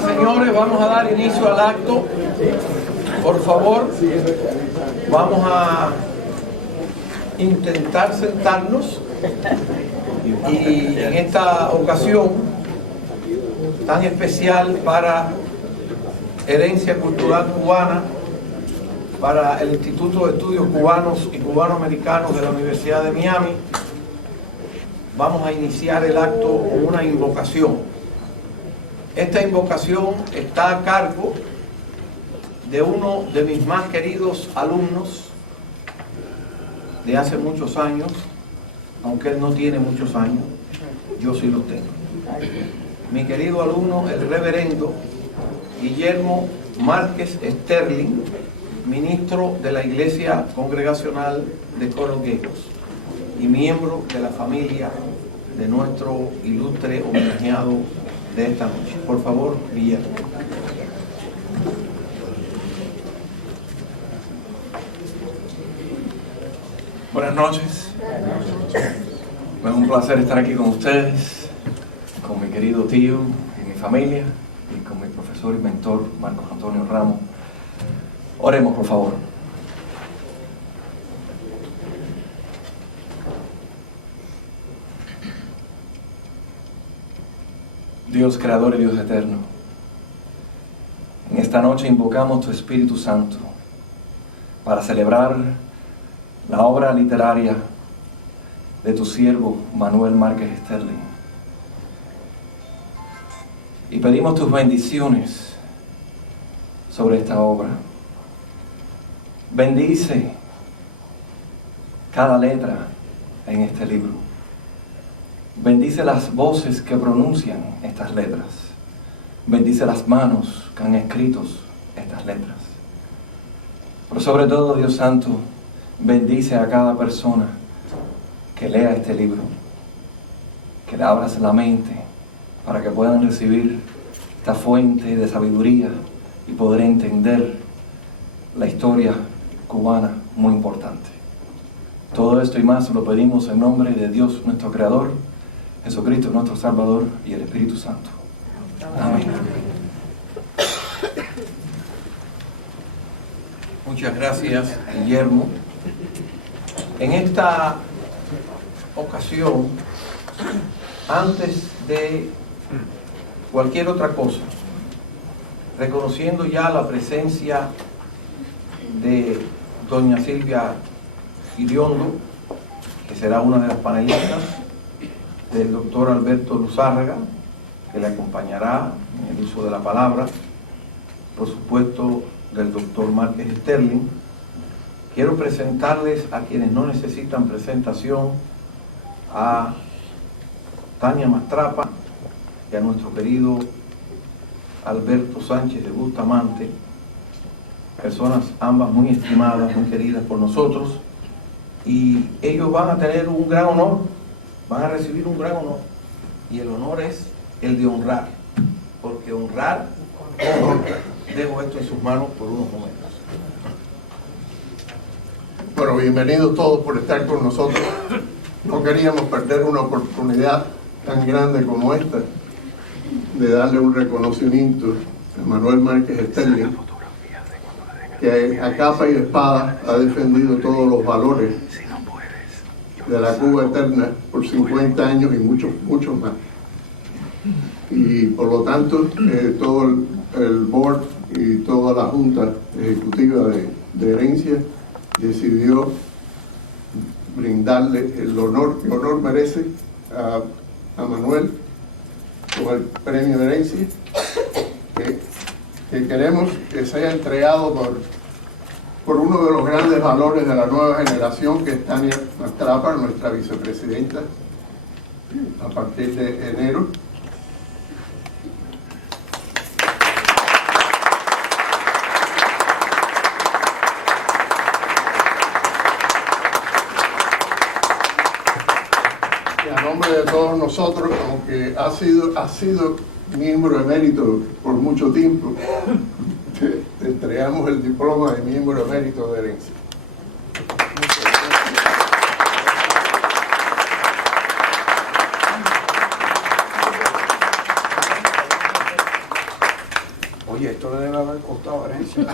y señores, vamos a dar inicio al acto. Por favor, vamos a intentar sentarnos y en esta ocasión tan especial para Herencia Cultural Cubana, para el Instituto de Estudios Cubanos y Cubanoamericanos de la Universidad de Miami, vamos a iniciar el acto con una invocación. Esta invocación está a cargo de uno de mis más queridos alumnos de hace muchos años, aunque él no tiene muchos años, yo sí los tengo. Mi querido alumno, el reverendo Guillermo Márquez Sterling, ministro de la Iglesia Congregacional de Coral Gables y miembro de la familia de nuestro ilustre homenajeado de esta noche. Por favor, Guillermo. Buenas noches. Es un placer estar aquí con ustedes, con mi querido tío y mi familia, y con mi profesor y mentor, Marcos Antonio Ramos. Oremos, por favor. Dios creador y Dios eterno, en esta noche invocamos tu Espíritu Santo para celebrar la obra literaria de tu siervo Manuel Márquez Sterling. Y pedimos tus bendiciones sobre esta obra. Bendice cada letra en este libro. Bendice las voces que pronuncian estas letras. Bendice las manos que han escrito estas letras. Pero sobre todo, Dios Santo, bendice a cada persona que lea este libro. Que le abras la mente para que puedan recibir esta fuente de sabiduría y poder entender la historia cubana muy importante. Todo esto y más lo pedimos en nombre de Dios nuestro Creador, Jesucristo nuestro Salvador y el Espíritu Santo. Amén. Muchas gracias, Guillermo. En esta ocasión, antes de cualquier otra cosa, reconociendo ya la presencia de doña Silvia Iriondo, que será una de las panelistas, del doctor Alberto Luzárraga, que le acompañará en el uso de la palabra, por supuesto del doctor Márquez Sterling. Quiero presentarles a quienes no necesitan presentación, a Tania Mastrapa y a nuestro querido Alberto Sánchez de Bustamante, personas ambas muy estimadas, muy queridas por nosotros, y ellos van a tener un gran honor, van a recibir un gran honor, y el honor es el de honrar, porque honrar, dejo esto en sus manos por unos momentos. Bueno, bienvenidos todos por estar con nosotros. No queríamos perder una oportunidad tan grande como esta de darle un reconocimiento a Manuel Márquez Sterling, que a capa y espada ha defendido todos los valores de la Cuba eterna por 50 años y muchos más. Y por lo tanto, todo el board y toda la junta ejecutiva de Herencia decidió brindarle el honor que honor merece a Manuel con el premio de Herencia, que queremos que sea entregado por uno de los grandes valores de la nueva generación, que es Tania Mastrapa, nuestra vicepresidenta, a partir de enero. Y a nombre de todos nosotros, aunque ha sido miembro emérito por mucho tiempo, te entregamos el diploma de miembro emérito de Herencia. Oye, esto le debe haber costado herencia.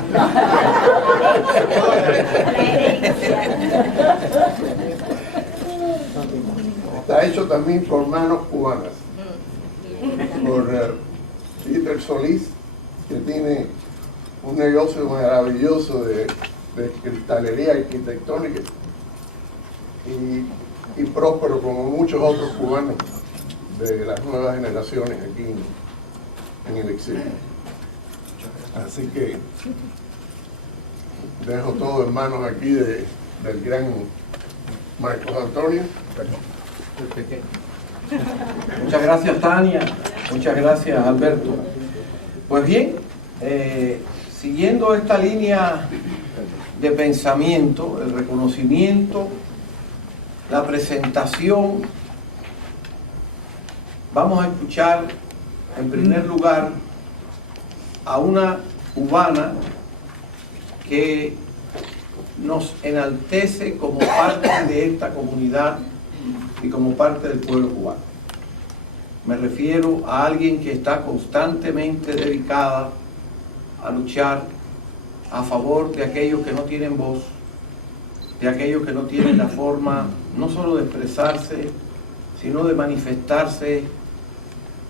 Está hecho también por manos cubanas, por Peter Solís, que tiene un negocio maravilloso de cristalería arquitectónica, y próspero como muchos otros cubanos de las nuevas generaciones aquí en el exilio. Así que dejo todo en manos aquí del gran Marcos Antonio. Muchas gracias, Tania. Muchas gracias, Alberto. Pues bien, siguiendo esta línea de pensamiento, el reconocimiento, la presentación, vamos a escuchar en primer lugar a una cubana que nos enaltece como parte de esta comunidad y como parte del pueblo cubano. Me refiero a alguien que está constantemente dedicada a luchar a favor de aquellos que no tienen voz, de aquellos que no tienen la forma no solo de expresarse, sino de manifestarse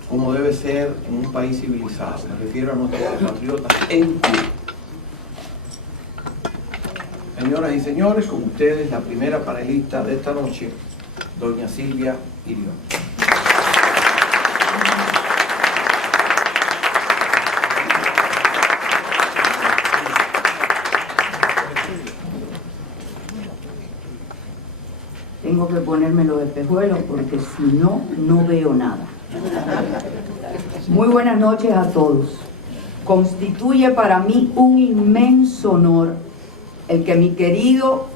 como debe ser en un país civilizado. Me refiero a nuestros compatriotas en Cuba. Señoras y señores, con ustedes la primera panelista de esta noche, doña Silvia Irión. Tengo que ponerme los espejuelos porque si no, no veo nada. Muy buenas noches a todos. Constituye para mí un inmenso honor el que mi querido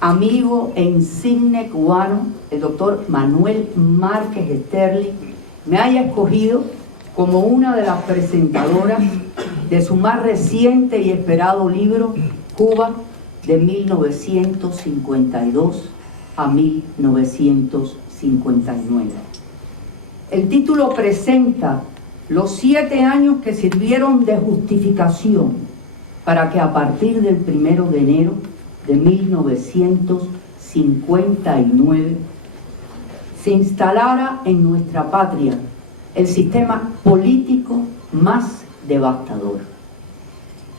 amigo e insigne cubano, el doctor Manuel Márquez Sterling, me haya escogido como una de las presentadoras de su más reciente y esperado libro, Cuba, de 1952 a 1959. El título presenta los 7 años que sirvieron de justificación para que a partir del 1 de enero de 1959 se instalara en nuestra patria el sistema político más devastador.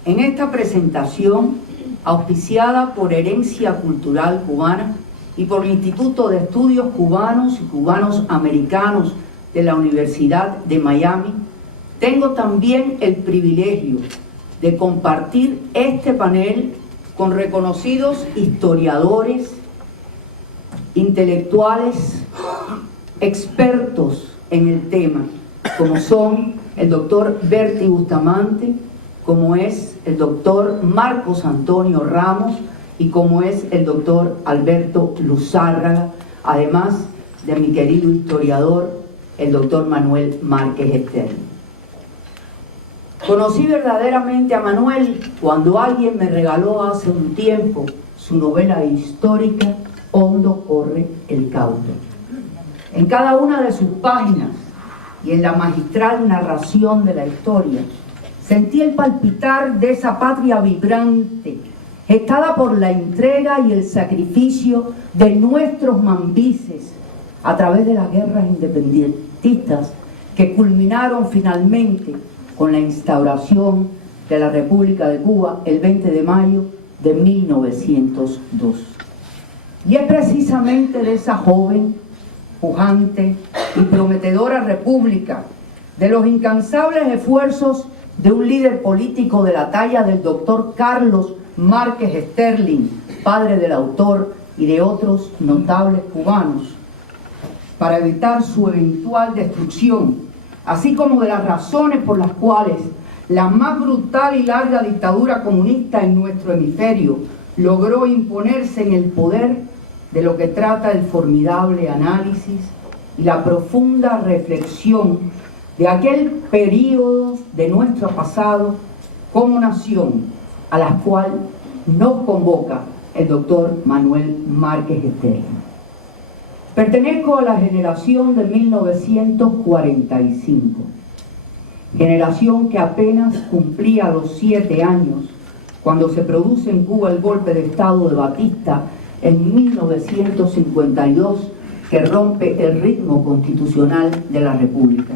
En esta presentación, auspiciada por Herencia Cultural Cubana y por el Instituto de Estudios Cubanos y Cubanos Americanos de la Universidad de Miami, tengo también el privilegio de compartir este panel con reconocidos historiadores, intelectuales, expertos en el tema, como son el doctor Berti Bustamante, como es el doctor Marcos Antonio Ramos y como es el doctor Alberto Luzárraga, además de mi querido historiador, el doctor Manuel Márquez Sterling. Conocí verdaderamente a Manuel cuando alguien me regaló hace un tiempo su novela histórica Hondo corre el cauto. En cada una de sus páginas y en la magistral narración de la historia, sentí el palpitar de esa patria vibrante, gestada por la entrega y el sacrificio de nuestros mambises a través de las guerras independentistas que culminaron finalmente con la instauración de la República de Cuba el 20 de mayo de 1902. Y es precisamente de esa joven, pujante y prometedora república, de los incansables esfuerzos de un líder político de la talla del doctor Carlos Márquez Sterling, padre del autor, y de otros notables cubanos, para evitar su eventual destrucción, así como de las razones por las cuales la más brutal y larga dictadura comunista en nuestro hemisferio logró imponerse en el poder, de lo que trata el formidable análisis y la profunda reflexión de aquel período de nuestro pasado como nación, a la cual nos convoca el doctor Manuel Márquez Sterling. Pertenezco a la generación de 1945 generación que apenas cumplía los 7 años cuando se produce en Cuba el golpe de Estado de Batista en 1952, que rompe el ritmo constitucional de la República.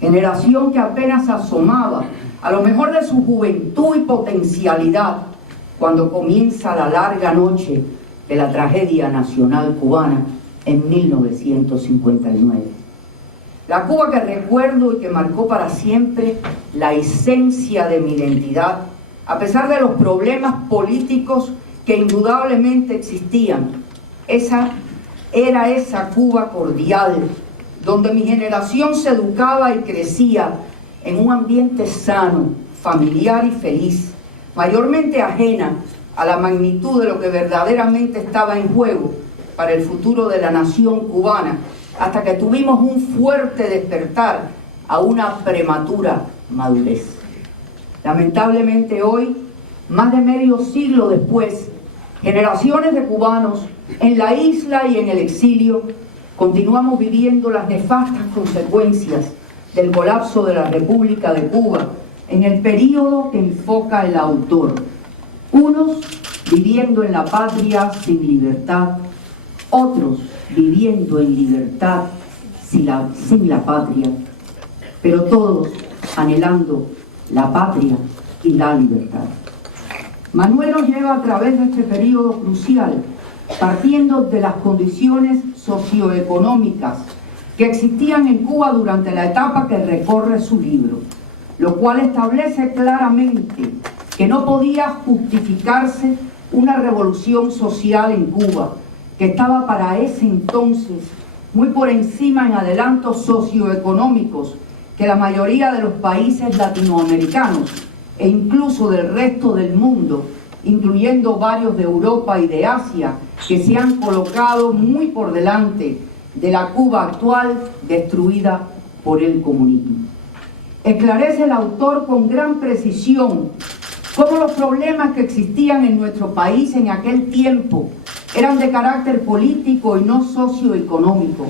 Generación que apenas asomaba a lo mejor de su juventud y potencialidad cuando comienza la larga noche de la tragedia nacional cubana en 1959. La Cuba que recuerdo y que marcó para siempre la esencia de mi identidad, a pesar de los problemas políticos que indudablemente existían. Era esa Cuba cordial, donde mi generación se educaba y crecía en un ambiente sano, familiar y feliz, mayormente ajena a la magnitud de lo que verdaderamente estaba en juego para el futuro de la nación cubana, hasta que tuvimos un fuerte despertar a una prematura madurez. Lamentablemente hoy, más de medio siglo después, generaciones de cubanos en la isla y en el exilio continuamos viviendo las nefastas consecuencias del colapso de la República de Cuba en el período que enfoca el autor. Unos viviendo en la patria sin libertad, otros viviendo en libertad sin la patria, pero todos anhelando la patria y la libertad. Manuel nos lleva a través de este periodo crucial, partiendo de las condiciones socioeconómicas que existían en Cuba durante la etapa que recorre su libro, lo cual establece claramente que no podía justificarse una revolución social en Cuba, que estaba para ese entonces muy por encima en adelantos socioeconómicos que la mayoría de los países latinoamericanos e incluso del resto del mundo, incluyendo varios de Europa y de Asia, que se han colocado muy por delante de la Cuba actual destruida por el comunismo. Esclarece el autor con gran precisión cómo los problemas que existían en nuestro país en aquel tiempo eran de carácter político y no socioeconómico,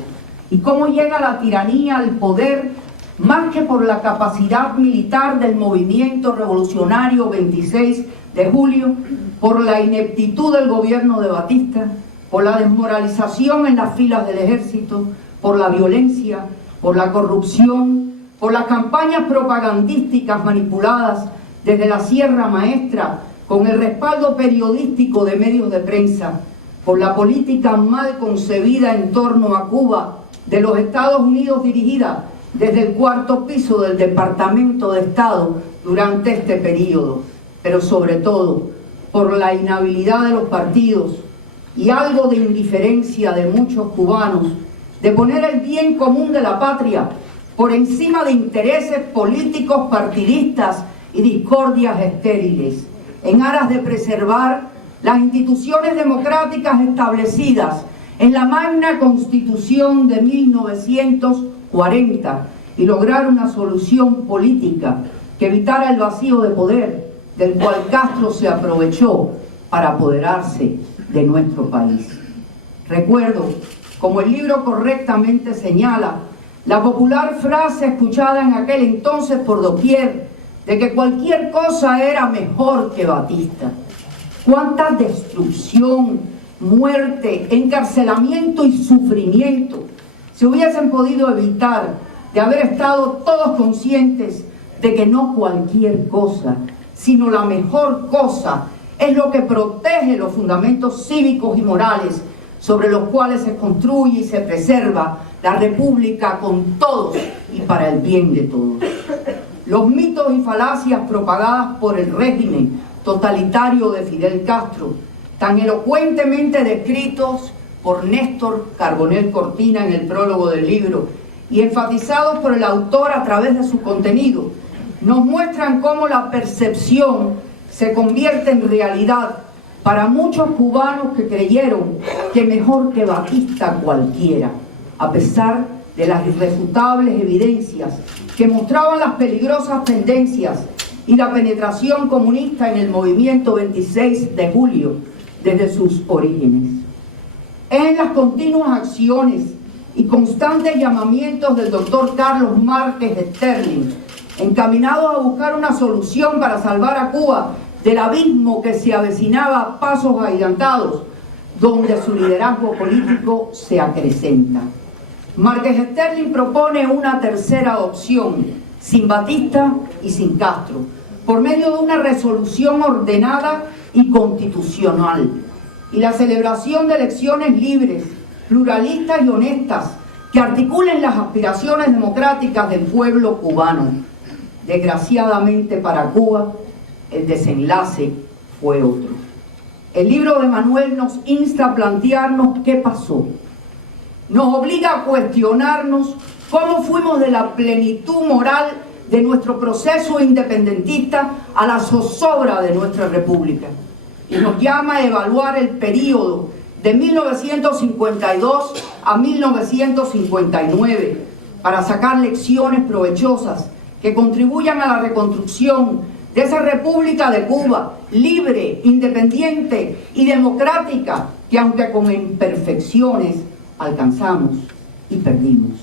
y cómo llega la tiranía al poder más que por la capacidad militar del movimiento revolucionario 26 de julio, por la ineptitud del gobierno de Batista, por la desmoralización en las filas del ejército, por la violencia, por la corrupción, por las campañas propagandísticas manipuladas desde la Sierra Maestra con el respaldo periodístico de medios de prensa, por la política mal concebida en torno a Cuba de los Estados Unidos dirigida desde el 4º piso del Departamento de Estado durante este periodo, pero sobre todo por la inhabilidad de los partidos y algo de indiferencia de muchos cubanos de poner el bien común de la patria por encima de intereses políticos partidistas y discordias estériles, en aras de preservar las instituciones democráticas establecidas en la Magna Constitución de 1940 y lograr una solución política que evitara el vacío de poder del cual Castro se aprovechó para apoderarse de nuestro país. Recuerdo, como el libro correctamente señala, la popular frase escuchada en aquel entonces por doquier de que cualquier cosa era mejor que Batista. Cuánta destrucción, muerte, encarcelamiento y sufrimiento se hubiesen podido evitar de haber estado todos conscientes de que no cualquier cosa, sino la mejor cosa es lo que protege los fundamentos cívicos y morales sobre los cuales se construye y se preserva la República con todos y para el bien de todos. Los mitos y falacias propagadas por el régimen totalitario de Fidel Castro, tan elocuentemente descritos por Néstor Carbonell Cortina en el prólogo del libro y enfatizados por el autor a través de su contenido, nos muestran cómo la percepción se convierte en realidad para muchos cubanos que creyeron que mejor que Batista cualquiera, a pesar de las irrefutables evidencias que mostraban las peligrosas tendencias y la penetración comunista en el movimiento 26 de julio desde sus orígenes. Es en las continuas acciones y constantes llamamientos del doctor Carlos Márquez Sterling encaminados a buscar una solución para salvar a Cuba del abismo que se avecinaba a pasos agigantados, donde su liderazgo político se acrecenta. Márquez Sterling propone una tercera opción, sin Batista y sin Castro, por medio de una resolución ordenada y constitucional, y la celebración de elecciones libres, pluralistas y honestas, que articulen las aspiraciones democráticas del pueblo cubano. Desgraciadamente para Cuba, el desenlace fue otro. El libro de Manuel nos insta a plantearnos qué pasó. Nos obliga a cuestionarnos cómo fuimos de la plenitud moral de nuestro proceso independentista a la zozobra de nuestra república. Y nos llama a evaluar el período de 1952 a 1959 para sacar lecciones provechosas que contribuyan a la reconstrucción de esa República de Cuba, libre, independiente y democrática, que aunque con imperfecciones alcanzamos y perdimos.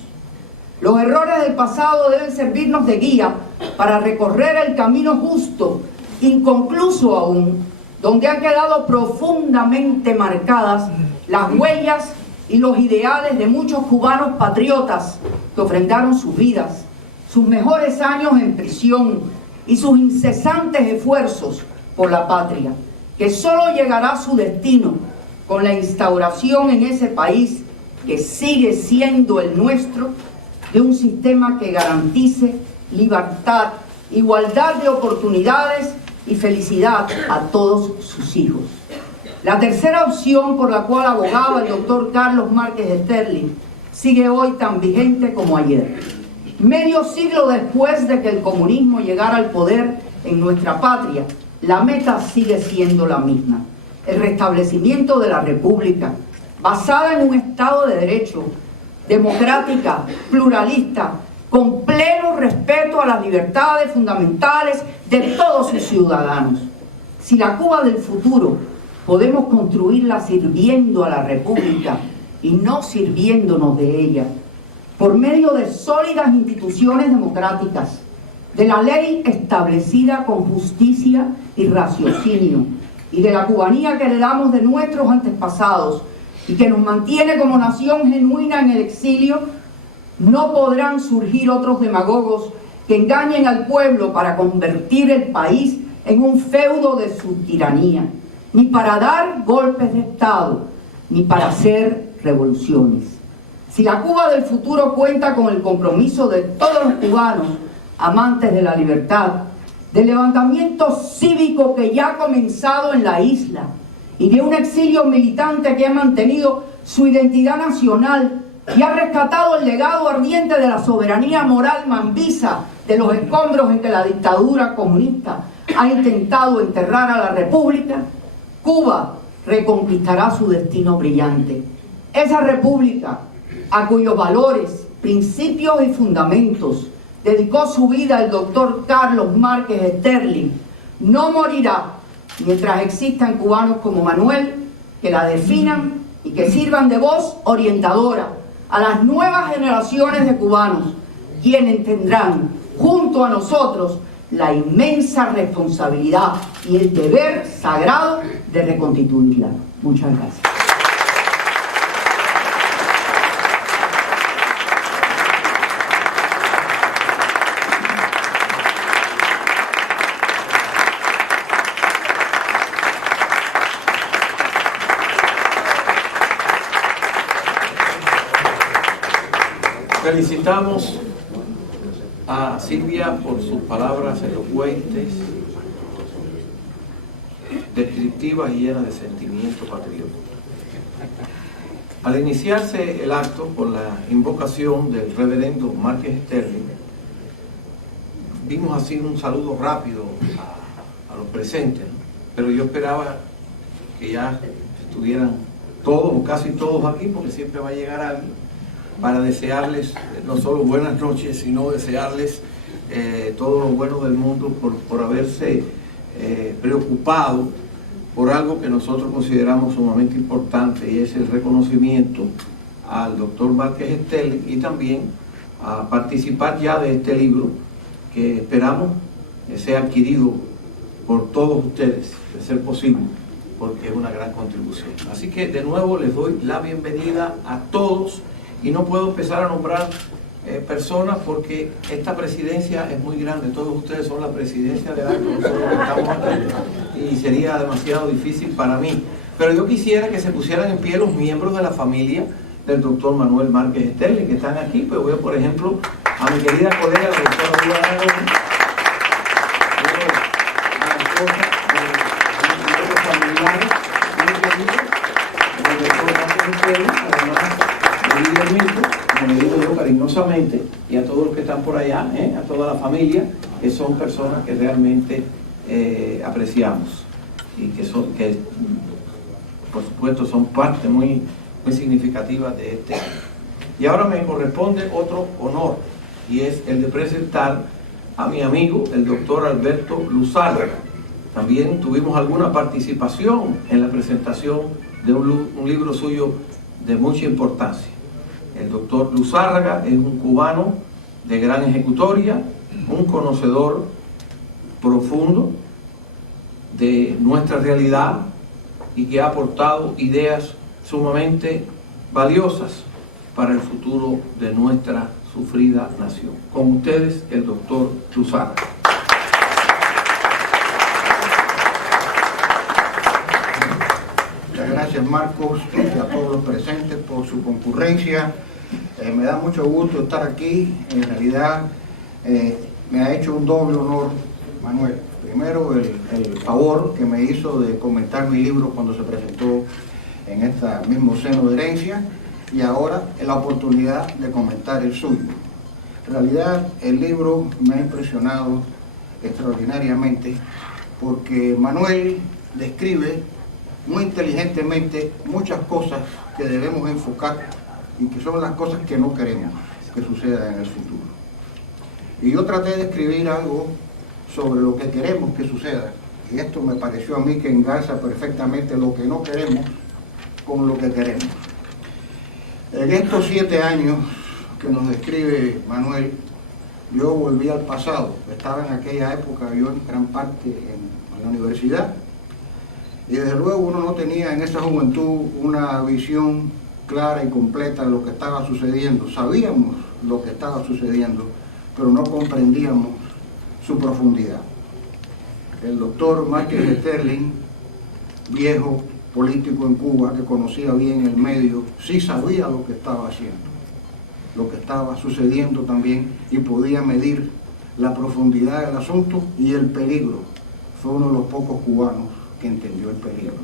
Los errores del pasado deben servirnos de guía para recorrer el camino justo, inconcluso aún, donde han quedado profundamente marcadas las huellas y los ideales de muchos cubanos patriotas que ofrendaron sus vidas, sus mejores años en prisión y sus incesantes esfuerzos por la patria, que solo llegará a su destino con la instauración en ese país que sigue siendo el nuestro, de un sistema que garantice libertad, igualdad de oportunidades y felicidad a todos sus hijos. La tercera opción por la cual abogaba el doctor Carlos Márquez Sterling sigue hoy tan vigente como ayer. Medio siglo después de que el comunismo llegara al poder en nuestra patria, la meta sigue siendo la misma: el restablecimiento de la República, basada en un Estado de Derecho, democrática, pluralista, con pleno respeto a las libertades fundamentales de todos sus ciudadanos. Si la Cuba del futuro podemos construirla sirviendo a la República y no sirviéndonos de ella, por medio de sólidas instituciones democráticas, de la ley establecida con justicia y raciocinio, y de la cubanía que heredamos de nuestros antepasados y que nos mantiene como nación genuina en el exilio, no podrán surgir otros demagogos que engañen al pueblo para convertir el país en un feudo de su tiranía, ni para dar golpes de Estado, ni para hacer revoluciones. Si la Cuba del futuro cuenta con el compromiso de todos los cubanos amantes de la libertad, del levantamiento cívico que ya ha comenzado en la isla y de un exilio militante que ha mantenido su identidad nacional y ha rescatado el legado ardiente de la soberanía moral mambisa de los escombros en que la dictadura comunista ha intentado enterrar a la República, Cuba reconquistará su destino brillante. Esa República, a cuyos valores, principios y fundamentos dedicó su vida el doctor Carlos Márquez Sterling, no morirá mientras existan cubanos como Manuel que la definan y que sirvan de voz orientadora a las nuevas generaciones de cubanos, quienes tendrán junto a nosotros la inmensa responsabilidad y el deber sagrado de reconstituirla. Muchas gracias. Felicitamos a Silvia por sus palabras elocuentes, descriptivas y llenas de sentimiento patriótico. Al iniciarse el acto con la invocación del reverendo Márquez Sterling, vimos así un saludo rápido a los presentes, ¿no? Pero yo esperaba que ya estuvieran todos o casi todos aquí, porque siempre va a llegar alguien, para desearles no solo buenas noches, sino desearles todo lo bueno del mundo por haberse preocupado por algo que nosotros consideramos sumamente importante, y es el reconocimiento al doctor Márquez Sterling y también a participar ya de este libro que esperamos sea adquirido por todos ustedes, de ser posible, porque es una gran contribución. Así que de nuevo les doy la bienvenida a todos y no puedo empezar a nombrar personas porque esta presidencia es muy grande, todos ustedes son la presidencia de ARCO, nosotros estamos aquí, y sería demasiado difícil para mí. Pero yo quisiera que se pusieran en pie los miembros de la familia del doctor Manuel Márquez Sterling, que están aquí. Pues veo, por ejemplo, a mi querida colega, la doctora Lula Aragón, a la esposa de los familiares, muy queridos, del doctor Márquez Sterling, además de Guillermito, como le digo yo cariñosamente, y a todos los que están por allá, a toda la familia, que son personas que realmente apreciamos y que por supuesto son parte muy significativa de este año. Y ahora me corresponde otro honor, y es el de presentar a mi amigo, el doctor Alberto Luzárraga. También tuvimos alguna participación en la presentación de un libro suyo de mucha importancia. El doctor Luzárraga es un cubano de gran ejecutoria, un conocedor profundo de nuestra realidad y que ha aportado ideas sumamente valiosas para el futuro de nuestra sufrida nación. Con ustedes, el doctor Luzárraga. Muchas gracias, Marcos, y a todos los presentes por su concurrencia. Me da mucho gusto estar aquí. En realidad me ha hecho un doble honor, Manuel. Primero, el favor que me hizo de comentar mi libro cuando se presentó en este mismo seno de herencia, y ahora la oportunidad de comentar el suyo. En realidad, el libro me ha impresionado extraordinariamente porque Manuel describe muy inteligentemente muchas cosas que debemos enfocar y que son las cosas que no queremos que sucedan en el futuro. Y yo traté de escribir algo sobre lo que queremos que suceda, y esto me pareció a mí que engarza perfectamente lo que no queremos con lo que queremos. En estos 7 años que nos describe Manuel, yo volví al pasado. Estaba en aquella época yo en gran parte en la universidad, y desde luego uno no tenía en esa juventud una visión clara y completa de lo que estaba sucediendo. Sabíamos lo que estaba sucediendo, pero no comprendíamos su profundidad. El doctor Márquez Sterling, viejo político en Cuba que conocía bien el medio, sí sabía lo que estaba haciendo, lo que estaba sucediendo también, y podía medir la profundidad del asunto y el peligro. Fue uno de los pocos cubanos que entendió el peligro.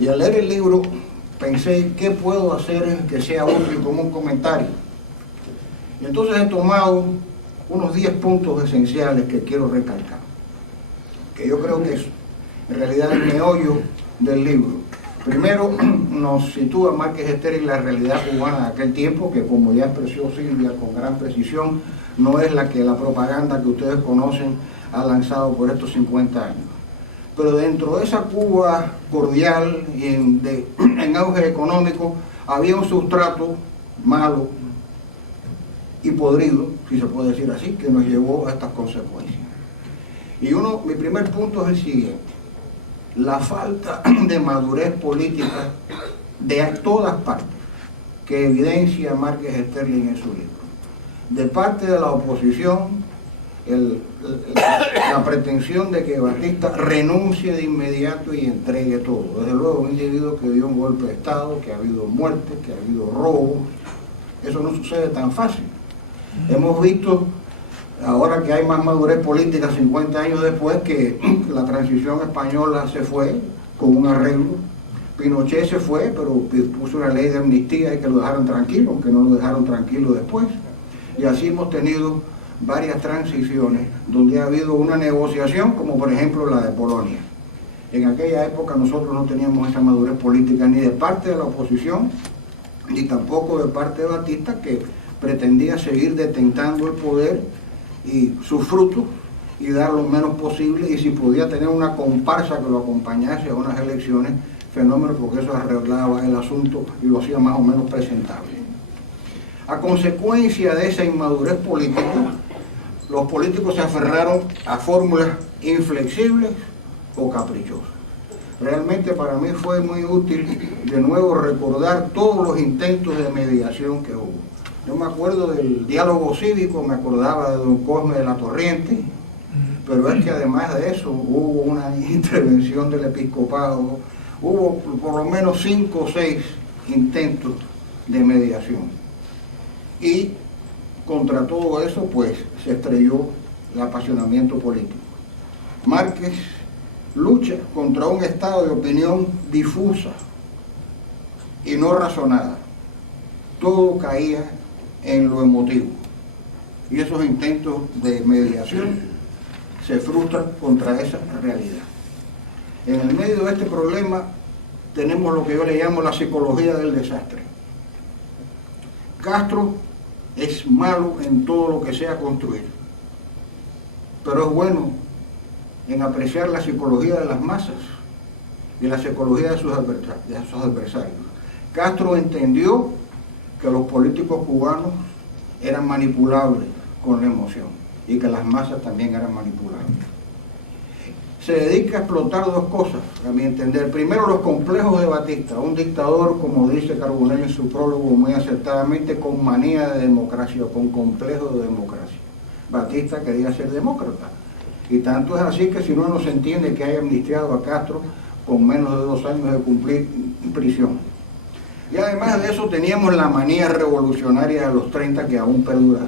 Y al leer el libro pensé, ¿qué puedo hacer que sea útil como un comentario? Y entonces he tomado unos 10 puntos esenciales que quiero recalcar, que yo creo que es en realidad el meollo del libro. Primero, nos sitúa Márquez Sterling en la realidad cubana de aquel tiempo, que como ya expresó Silvia con gran precisión, no es la que la propaganda que ustedes conocen ha lanzado por estos 50 años. Pero dentro de esa Cuba cordial y en auge económico, había un sustrato malo y podrido, si se puede decir así, que nos llevó a estas consecuencias. Y mi primer punto es el siguiente: la falta de madurez política de todas partes, que evidencia Márquez Sterling en su libro. De parte de la oposición, la pretensión de que Batista renuncie de inmediato y entregue todo. Desde luego, un individuo que dio un golpe de Estado, que ha habido muerte, que ha habido robo, eso no sucede tan fácil. Hemos visto, ahora que hay más madurez política 50 años después, que la transición española se fue con un arreglo. Pinochet se fue, pero puso una ley de amnistía y que lo dejaron tranquilo, aunque no lo dejaron tranquilo después. Y así hemos tenido varias transiciones donde ha habido una negociación, como por ejemplo la de Polonia. En aquella época nosotros no teníamos esa madurez política ni de parte de la oposición, ni tampoco de parte de Batista, que pretendía seguir detentando el poder y sus frutos y dar lo menos posible, y si podía tener una comparsa que lo acompañase a unas elecciones, fenómeno, porque eso arreglaba el asunto y lo hacía más o menos presentable. A consecuencia de esa inmadurez política, los políticos se aferraron a fórmulas inflexibles o caprichosas. Realmente para mí fue muy útil de nuevo recordar todos los intentos de mediación que hubo. Yo me acuerdo del diálogo cívico, me acordaba de don Cosme de la Torriente, pero es que además de eso hubo una intervención del episcopado, hubo por lo menos 5 o 6 intentos de mediación. Y contra todo eso, pues, se estrelló el apasionamiento político. Márquez lucha contra un estado de opinión difusa y no razonada. Todo caía en lo emotivo. Y esos intentos de mediación se frustran contra esa realidad. En el medio de este problema tenemos lo que yo le llamo la psicología del desastre. Castro es malo en todo lo que sea construir, pero es bueno en apreciar la psicología de las masas y la psicología de sus adversarios. Castro entendió que los políticos cubanos eran manipulables con la emoción y que las masas también eran manipulables. Se dedica a explotar 2 cosas, a mi entender. Primero, los complejos de Batista, un dictador, como dice Carbonell en su prólogo muy acertadamente, con manía de democracia o con complejo de democracia. Batista quería ser demócrata. Y tanto es así que si uno no se entiende que haya amnistiado a Castro con menos de 2 años de cumplir prisión. Y además de eso teníamos la manía revolucionaria de los 30 que aún perduraba.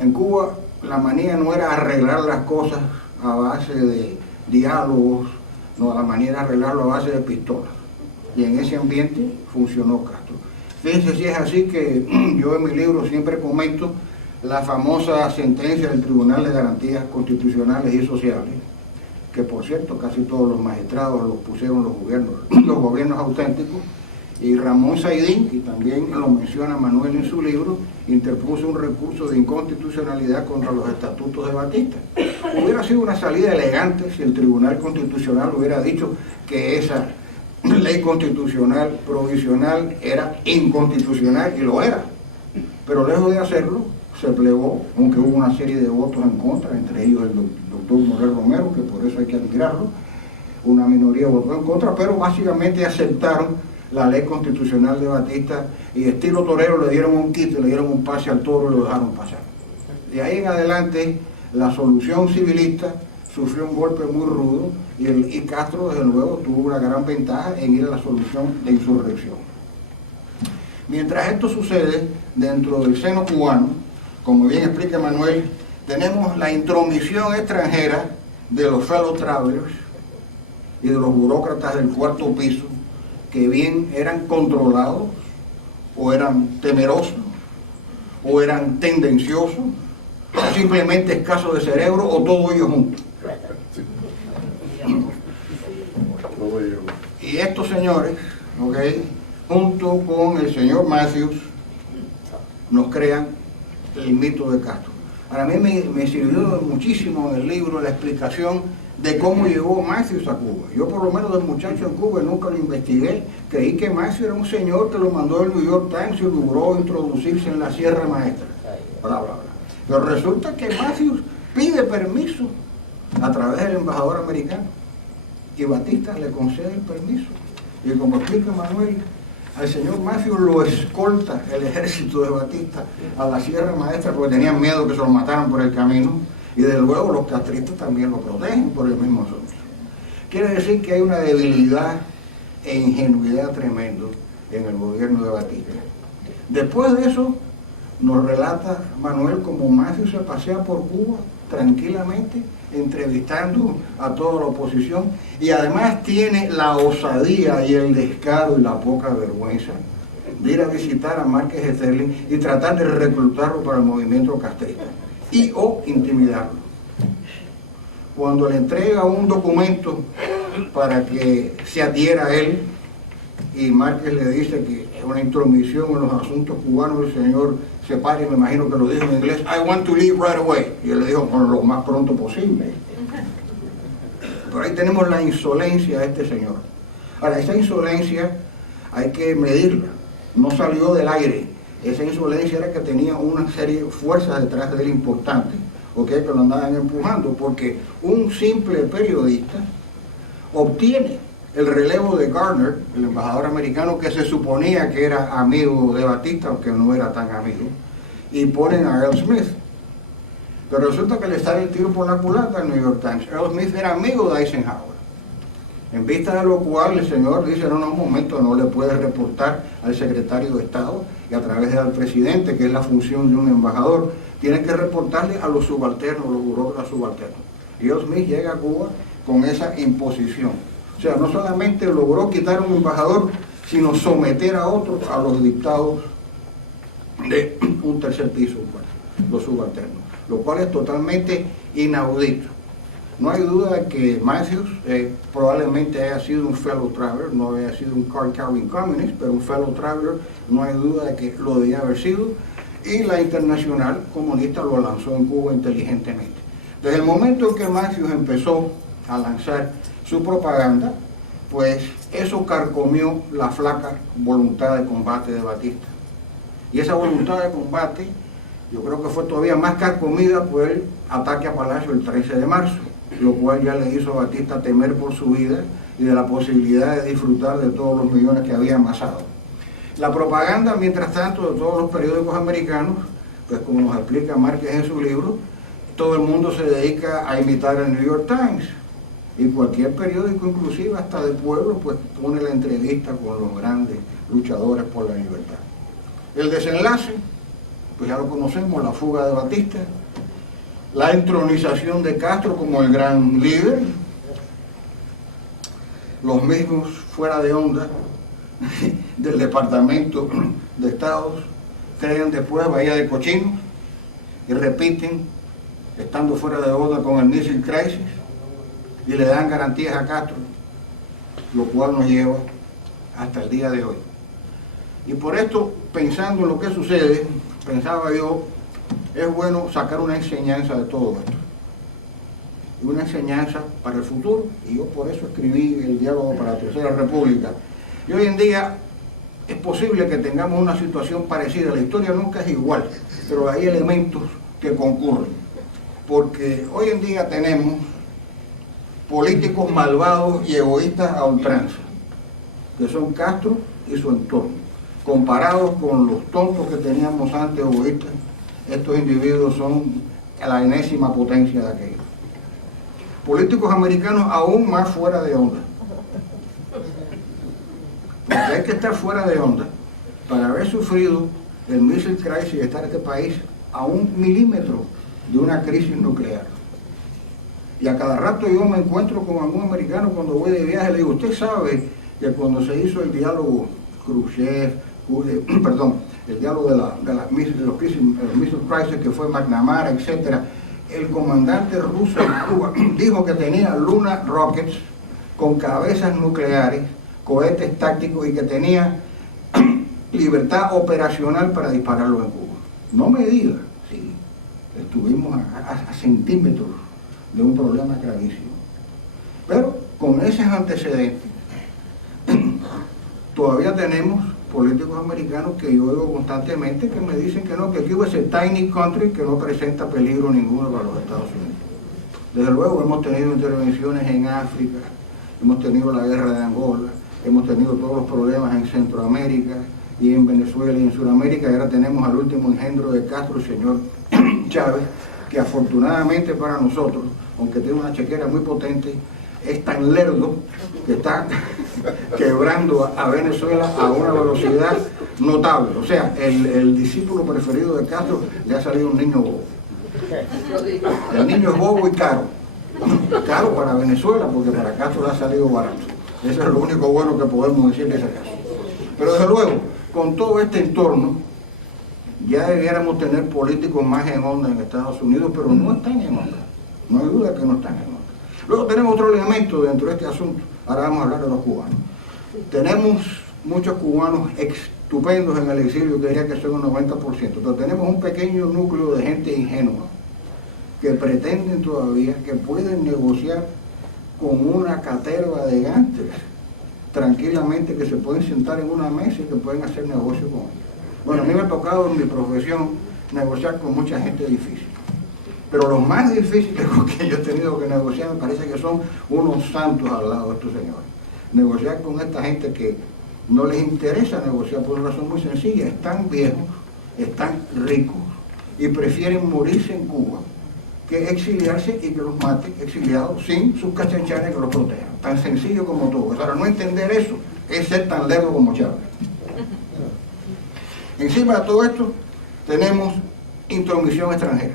En Cuba la manía no era arreglar las cosas a base de diálogos, no, la manía era arreglarlo a base de pistolas. Y en ese ambiente funcionó Castro. Fíjense si es así que yo en mi libro siempre comento la famosa sentencia del Tribunal de Garantías Constitucionales y Sociales, que por cierto casi todos los magistrados los pusieron los gobiernos auténticos, y Ramón Saidín, y también lo menciona Manuel en su libro, interpuso un recurso de inconstitucionalidad contra los estatutos de Batista. Hubiera sido una salida elegante si el Tribunal Constitucional hubiera dicho que esa ley constitucional provisional era inconstitucional, y lo era. Pero lejos de hacerlo, se plegó, aunque hubo una serie de votos en contra, entre ellos el doctor Morel Romero, que por eso hay que admirarlo, una minoría votó en contra, pero básicamente aceptaron la ley constitucional de Batista y estilo torero le dieron un quite, le dieron un pase al toro y lo dejaron pasar. De ahí en adelante la solución civilista sufrió un golpe muy rudo y Castro desde luego tuvo una gran ventaja en ir a la solución de insurrección. Mientras esto sucede dentro del seno cubano, como bien explica Manuel, tenemos la intromisión extranjera de los fellow travelers y de los burócratas del 4º piso, que bien eran controlados, o eran temerosos, o eran tendenciosos, o simplemente escasos de cerebro, o todo ello juntos. Y estos señores, junto con el señor Matthews, nos crean el mito de Castro. Para mí me sirvió muchísimo en el libro la explicación de cómo llegó Matthews a Cuba. Yo por lo menos de muchacho en Cuba nunca lo investigué, creí que Matthews era un señor que lo mandó el New York Times y logró introducirse en la Sierra Maestra, bla, bla, bla. Pero resulta que Matthews pide permiso a través del embajador americano y Batista le concede el permiso. Y como explica Manuel, al señor Matthews lo escolta el ejército de Batista a la Sierra Maestra porque tenían miedo que se lo mataran por el camino. Y desde luego los castristas también lo protegen por el mismo asunto. Quiere decir que hay una debilidad e ingenuidad tremendo en el gobierno de Batista. Después de eso, nos relata Manuel cómo Matthews se pasea por Cuba tranquilamente, entrevistando a toda la oposición, y además tiene la osadía y el descaro y la poca vergüenza de ir a visitar a Márquez Sterling y tratar de reclutarlo para el movimiento castrista y o intimidarlo. Cuando le entrega un documento para que se adhiera a él y Márquez le dice que es una intromisión en los asuntos cubanos, el señor se para y me imagino que lo dijo en inglés, I want to leave right away, y él le dijo lo más pronto posible. Pero ahí tenemos la insolencia de este señor. Ahora, esa insolencia hay que medirla, no salió del aire. Esa insolencia era que tenía una serie de fuerzas detrás de él importantes, que lo andaban empujando, porque un simple periodista obtiene el relevo de Garner, el embajador americano que se suponía que era amigo de Batista, aunque no era tan amigo, y ponen a Earl Smith. Pero resulta que le sale el tiro por la culata al New York Times. Earl Smith era amigo de Eisenhower. En vista de lo cual el señor dice, no, un momento, no le puede reportar al secretario de Estado y a través del presidente, que es la función de un embajador, tiene que reportarle a los subalternos, los burócratas subalternos. Y Earl Smith llega a Cuba con esa imposición. O sea, no solamente logró quitar a un embajador, sino someter a otros a los dictados de un tercer piso, los subalternos, lo cual es totalmente inaudito. No hay duda de que Matthews probablemente haya sido un fellow traveler, no haya sido un card-carrying communist, pero un fellow traveler, no hay duda de que lo debía haber sido, y la Internacional Comunista lo lanzó en Cuba inteligentemente. Desde el momento en que Matthews empezó a lanzar su propaganda, pues eso carcomió la flaca voluntad de combate de Batista. Y esa voluntad de combate, yo creo que fue todavía más carcomida por el ataque a Palacio el 13 de marzo, lo cual ya le hizo a Batista temer por su vida y de la posibilidad de disfrutar de todos los millones que había amasado. La propaganda, mientras tanto, de todos los periódicos americanos, pues como nos explica Márquez en su libro, todo el mundo se dedica a imitar el New York Times. Y cualquier periódico, inclusive hasta de pueblo, pues pone la entrevista con los grandes luchadores por la libertad. El desenlace, pues ya lo conocemos, la fuga de Batista, la entronización de Castro como el gran líder, los mismos fuera de onda del Departamento de Estados creen después Bahía de Cochinos y repiten, estando fuera de onda con el Missile Crisis, y le dan garantías a Castro, lo cual nos lleva hasta el día de hoy. Y por esto, pensando en lo que sucede, pensaba yo, es bueno sacar una enseñanza de todo esto, y una enseñanza para el futuro, y yo por eso escribí el diálogo para la Tercera República. Y hoy en día es posible que tengamos una situación parecida, la historia nunca es igual, pero hay elementos que concurren, porque hoy en día tenemos políticos malvados y egoístas a ultranza, que son Castro y su entorno. Comparados con los tontos que teníamos antes egoístas, estos individuos son la enésima potencia de aquello. Políticos americanos aún más fuera de onda. Porque hay que estar fuera de onda para haber sufrido el Missile Crisis y estar este país a 1 milímetro de una crisis nuclear. Y a cada rato yo me encuentro con algún americano cuando voy de viaje, le digo, usted sabe que cuando se hizo el diálogo Khrushchev, el diálogo de los Missile Crisis, que fue McNamara, etc., el comandante ruso en Cuba dijo que tenía Luna Rockets con cabezas nucleares, cohetes tácticos, y que tenía libertad operacional para dispararlo en Cuba. No me diga, sí, estuvimos a centímetros de un problema gravísimo. Pero con esos antecedentes, todavía tenemos políticos americanos que yo oigo constantemente que me dicen que no, que Cuba es el tiny country que no presenta peligro ninguno para los Estados Unidos. Desde luego hemos tenido intervenciones en África, hemos tenido la guerra de Angola, hemos tenido todos los problemas en Centroamérica y en Venezuela y en Sudamérica, y ahora tenemos al último engendro de Castro, el señor Chávez, que afortunadamente para nosotros, aunque tiene una chequera muy potente, es tan lerdo que está quebrando a Venezuela a una velocidad notable. O sea, el discípulo preferido de Castro le ha salido un niño bobo. El niño es bobo y caro. Caro para Venezuela, porque para Castro le ha salido barato. Eso es lo único bueno que podemos decir de ese caso. Pero desde luego, con todo este entorno, ya debiéramos tener políticos más en onda en Estados Unidos, pero no están en onda. No hay duda que no están en onda. Luego tenemos otro elemento dentro de este asunto. Ahora vamos a hablar de los cubanos. Tenemos muchos cubanos estupendos en el exilio, que diría que son un 90%, pero tenemos un pequeño núcleo de gente ingenua que pretenden todavía que pueden negociar con una caterva de gánsteres tranquilamente, que se pueden sentar en una mesa y que pueden hacer negocio con ellos. Bueno, a mí me ha tocado en mi profesión negociar con mucha gente difícil. Pero los más difíciles con que yo he tenido que negociar me parece que son unos santos al lado de estos señores. Negociar con esta gente que no les interesa negociar por una razón muy sencilla. Están viejos, están ricos y prefieren morirse en Cuba que exiliarse y que los maten exiliados sin sus cachanchanes que los protejan. Tan sencillo como todo. Ahora, no entender eso es ser tan lerdo como Chávez. Encima de todo esto tenemos intromisión extranjera.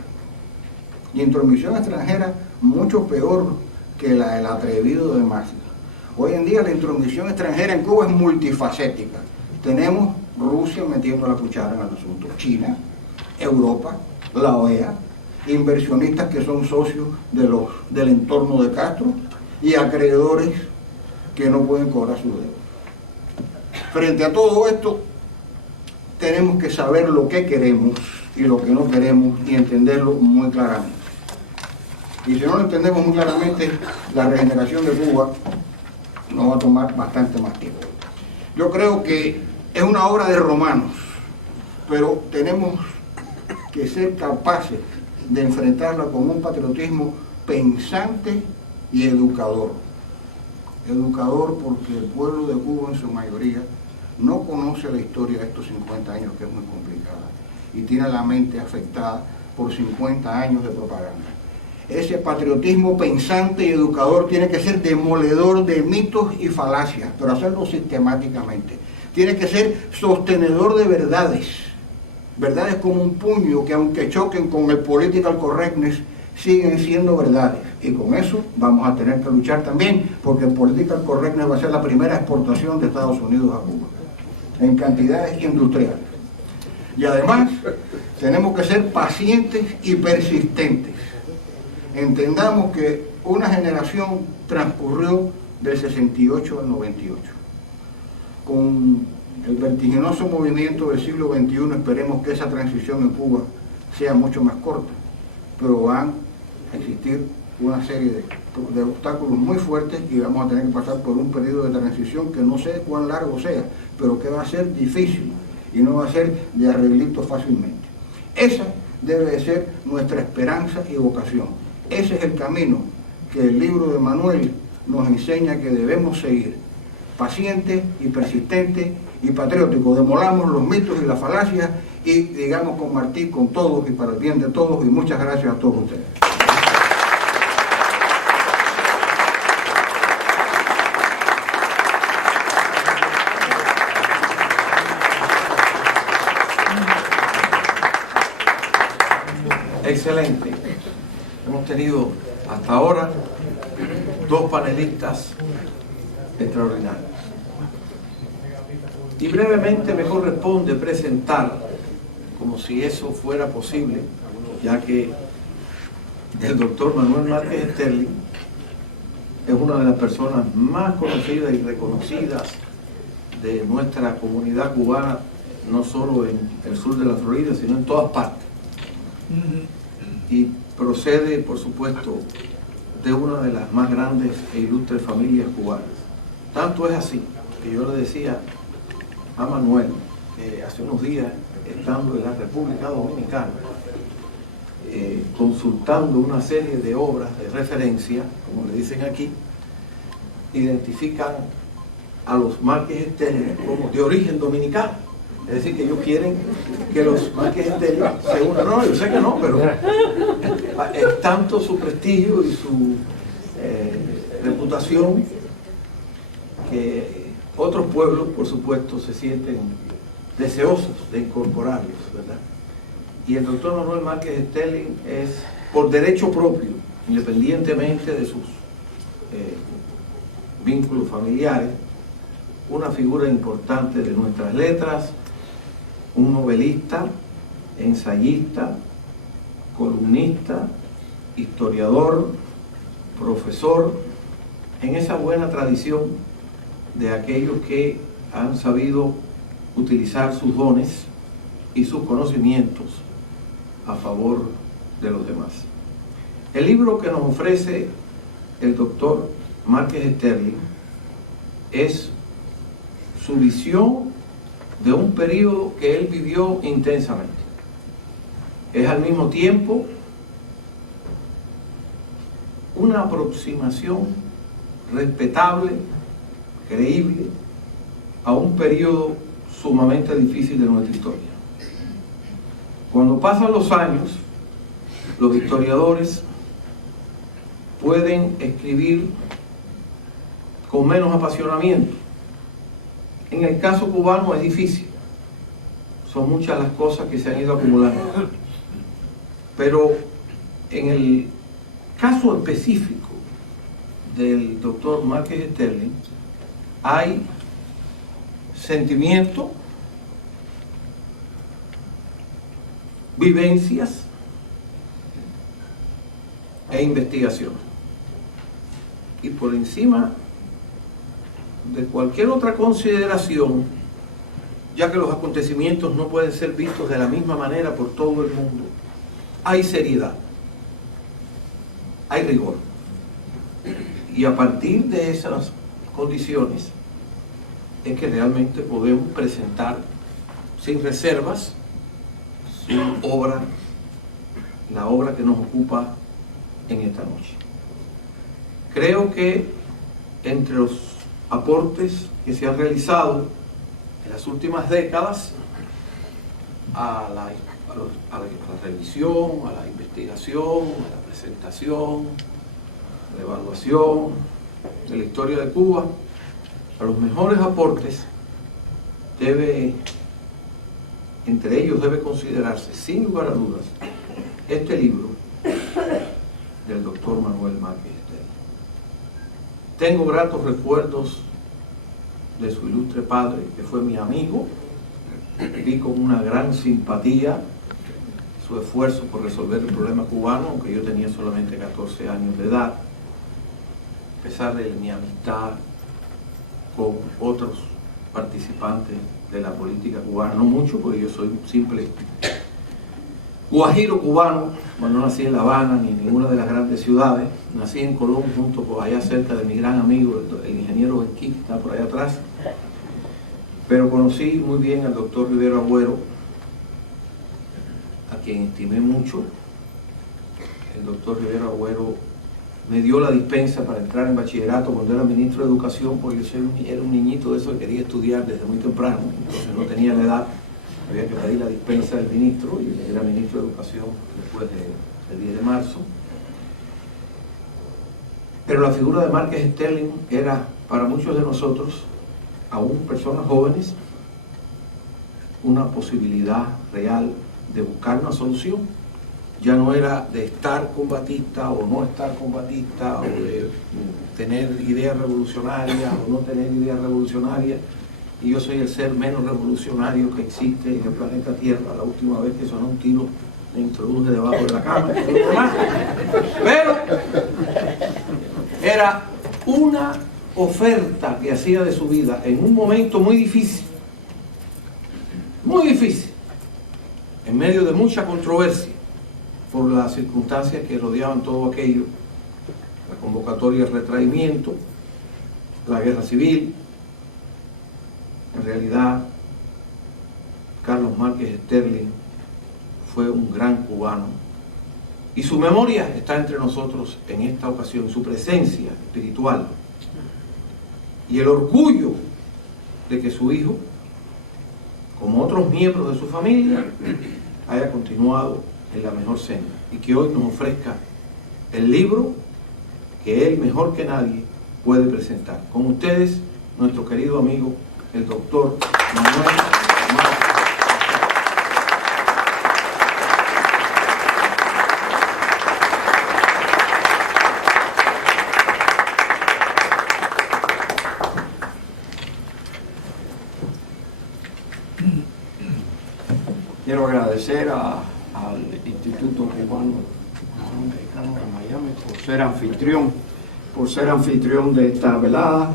Y intromisión extranjera mucho peor que la del atrevido de Massa. Hoy en día la intromisión extranjera en Cuba es multifacética. Tenemos Rusia metiendo la cuchara en el asunto, China, Europa, la OEA, inversionistas que son socios del entorno de Castro y acreedores que no pueden cobrar su deuda. Frente a todo esto, tenemos que saber lo que queremos y lo que no queremos y entenderlo muy claramente. Y si no lo entendemos muy claramente, la regeneración de Cuba nos va a tomar bastante más tiempo. Yo creo que es una obra de romanos, pero tenemos que ser capaces de enfrentarla con un patriotismo pensante y educador. Educador porque el pueblo de Cuba en su mayoría no conoce la historia de estos 50 años, que es muy complicada, y tiene la mente afectada por 50 años de propaganda. Ese patriotismo pensante y educador tiene que ser demoledor de mitos y falacias, pero hacerlo sistemáticamente. Tiene que ser sostenedor de verdades, verdades como un puño que aunque choquen con el political correctness, siguen siendo verdades. Y con eso vamos a tener que luchar también, porque el political correctness va a ser la primera exportación de Estados Unidos a Cuba, en cantidades industriales. Y además, tenemos que ser pacientes y persistentes. Entendamos que una generación transcurrió del 68 al 98. Con el vertiginoso movimiento del siglo XXI, esperemos que esa transición en Cuba sea mucho más corta, pero van a existir una serie de obstáculos muy fuertes y vamos a tener que pasar por un periodo de transición que no sé cuán largo sea, pero que va a ser difícil y no va a ser de arreglito fácilmente. Esa debe de ser nuestra esperanza y vocación. Ese es el camino que el libro de Manuel nos enseña que debemos seguir, paciente y persistente y patriótico. Demolamos los mitos y las falacias y digamos con Martí, con todos y para el bien de todos, y muchas gracias a todos ustedes. Excelente. Hemos tenido hasta ahora dos panelistas extraordinarios. Y brevemente me corresponde presentar, como si eso fuera posible, ya que el doctor Manuel Márquez Sterling es una de las personas más conocidas y reconocidas de nuestra comunidad cubana, no solo en el sur de la Florida, sino en todas partes. Y procede, por supuesto, de una de las más grandes e ilustres familias cubanas. Tanto es así que yo le decía a Manuel, hace unos días, estando en la República Dominicana, consultando una serie de obras de referencia, como le dicen aquí, identifican a los Márquez Sterling como de origen dominicano. Es decir, que ellos quieren que los Márquez Sterling se unan. No, yo sé que no, pero es tanto su prestigio y su reputación que otros pueblos, por supuesto, se sienten deseosos de incorporarlos, ¿verdad? Y el doctor Manuel Márquez Sterling es, por derecho propio, independientemente de sus vínculos familiares, una figura importante de nuestras letras, un novelista, ensayista, columnista, historiador, profesor, en esa buena tradición de aquellos que han sabido utilizar sus dones y sus conocimientos a favor de los demás. El libro que nos ofrece el doctor Márquez Sterling es su visión de un periodo que él vivió intensamente. Es al mismo tiempo una aproximación respetable, creíble, a un periodo sumamente difícil de nuestra historia. Cuando pasan los años, los historiadores pueden escribir con menos apasionamiento. En el caso cubano es difícil, son muchas las cosas que se han ido acumulando, pero en el caso específico del doctor Márquez Sterling hay sentimiento, vivencias e investigación. Y por encima de cualquier otra consideración, ya que los acontecimientos no pueden ser vistos de la misma manera por todo el mundo, hay seriedad, hay rigor. Y a partir de esas condiciones es que realmente podemos presentar sin reservas su obra, la obra que nos ocupa en esta noche. Creo que entre los aportes que se han realizado en las últimas décadas a la revisión, a la investigación, a la presentación, a la evaluación de la historia de Cuba, a los mejores aportes entre ellos debe considerarse, sin lugar a dudas, este libro del doctor Manuel Márquez Sterling. Tengo gratos recuerdos de su ilustre padre, que fue mi amigo. Vi con una gran simpatía su esfuerzo por resolver el problema cubano, aunque yo tenía solamente 14 años de edad, a pesar de mi amistad con otros participantes de la política cubana, no mucho, porque yo soy un simple guajiro cubano. Bueno, no nací en La Habana ni en ninguna de las grandes ciudades, nací en Colón, junto por allá cerca de mi gran amigo, el ingeniero Benquí, que está por allá atrás. Pero conocí muy bien al doctor Rivero Agüero, a quien estimé mucho. El doctor Rivero Agüero me dio la dispensa para entrar en bachillerato cuando era ministro de Educación, porque yo era un niñito de eso que quería estudiar desde muy temprano, entonces no tenía la edad, había que pedir la dispensa del ministro, y era ministro de Educación después del 10 de marzo. Pero la figura de Márquez Sterling era para muchos de nosotros, aún personas jóvenes, una posibilidad real de buscar una solución. Ya no era de estar con Batista o no estar con Batista, o de tener ideas revolucionarias o no tener ideas revolucionarias, y yo soy el ser menos revolucionario que existe en el planeta Tierra. La última vez que sonó un tiro me introduje debajo de la cama, pero era una oferta que hacía de su vida en un momento muy difícil, en medio de mucha controversia por las circunstancias que rodeaban todo aquello, la convocatoria al retraimiento, la guerra civil. En realidad, Carlos Márquez Sterling fue un gran cubano, y su memoria está entre nosotros en esta ocasión, su presencia espiritual y el orgullo de que su hijo, como otros miembros de su familia, haya continuado en la mejor senda, y que hoy nos ofrezca el libro que él mejor que nadie puede presentar. Con ustedes, nuestro querido amigo, el doctor Manuel Márquez. Quiero agradecer al Instituto Cubano Americano de Miami por ser anfitrión de esta velada,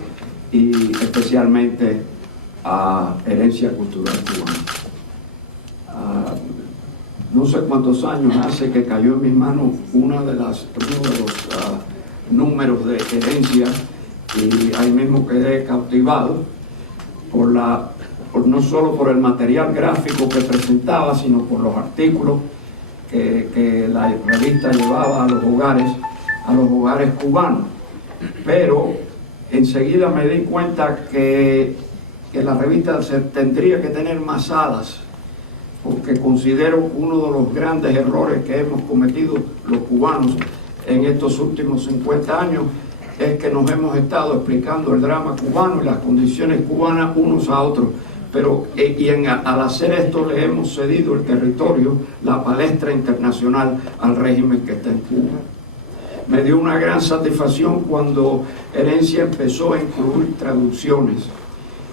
y especialmente a Herencia Cultural Cubana. No sé cuántos años hace que cayó en mis manos uno de los números de Herencia, y ahí mismo quedé cautivado por la no solo por el material gráfico que presentaba, sino por los artículos que la revista llevaba a los hogares cubanos. Pero enseguida me di cuenta que la revista tendría que tener más alas, porque considero uno de los grandes errores que hemos cometido los cubanos en estos últimos 50 años es que nos hemos estado explicando el drama cubano y las condiciones cubanas unos a otros, pero al hacer esto le hemos cedido el territorio, la palestra internacional al régimen que está en Cuba. Me dio una gran satisfacción cuando Herencia empezó a incluir traducciones,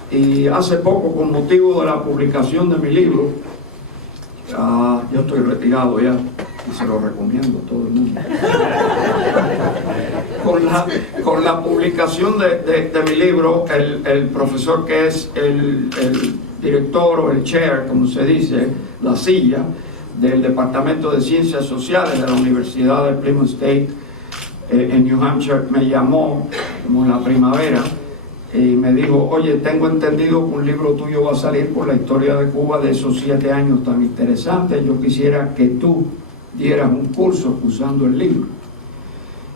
y hace poco, con motivo de la publicación de mi libro, yo estoy retirado ya y se lo recomiendo a todo el mundo. Con la publicación de mi libro, el profesor que es el director o el chair, como se dice, la silla del Departamento de Ciencias Sociales de la Universidad de Plymouth State en New Hampshire, me llamó como en la primavera y me dijo: oye, tengo entendido que un libro tuyo va a salir por la historia de Cuba de esos 7 años tan interesantes. Yo quisiera que tú dieras un curso usando el libro.